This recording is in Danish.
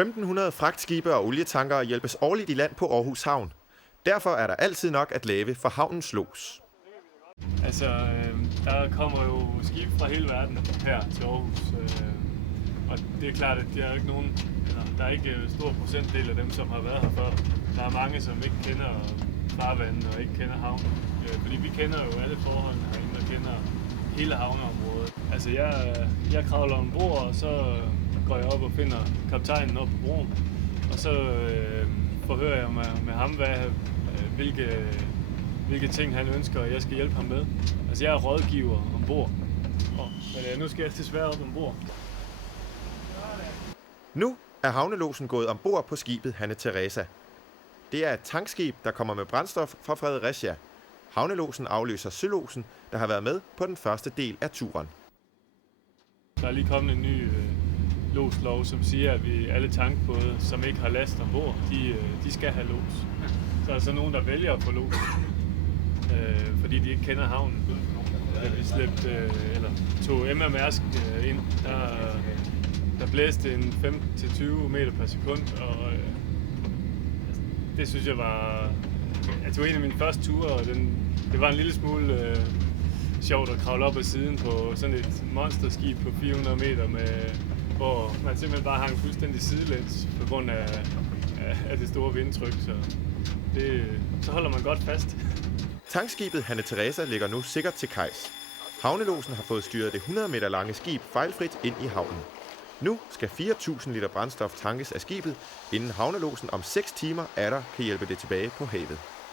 1.500 fragtskibe og olietankere hjælpes årligt i land på Aarhus Havn. Derfor er der altid nok at lave for havnens lods. Altså, der kommer jo skibe fra hele verden her til Aarhus. Og det er klart, at der er ikke en stor procentdel af dem, som har været her før. Der er mange, som ikke kender farvandet og ikke kender havnen. Fordi vi kender jo alle forholdene herinde og kender hele havneområdet. Altså, jeg kravler ombord, og så går jeg op og finder kaptajnen op på broen. Og så forhører jeg med ham, hvilke ting han ønsker, og jeg skal hjælpe ham med. Altså, jeg er rådgiver ombord. Men nu skal jeg desværre op ombord. Nu er havnelosen gået ombord på skibet Hanne Teresa. Det er et tankskib, der kommer med brændstof fra Fredericia. Havnelosen afløser sølosen, der har været med på den første del af turen. Der er lige kommet en ny lodslov, som siger, at alle tankbåde, som ikke har last ombord, de skal have lods. Så er der så nogen, der vælger at få lods, fordi de ikke kender havnen. Da vi tog Emma Mærsk ind, der blæste en 15-20 meter per sekund, og det synes jeg var... Det var en af mine første ture, og det var en lille smule sjovt at kravle op ad siden på sådan et monsterskib på 400 meter, hvor man simpelthen bare hang fuldstændig sidelæns på grund af det store vindtryk, så holder man godt fast. Tankskibet Hanne Teresa ligger nu sikkert til kajs. Havnelosen har fået styret det 100 meter lange skib fejlfrit ind i havnen. Nu skal 4.000 liter brændstof tankes af skibet, inden havnelosen om 6 timer atter kan hjælpe det tilbage på havet.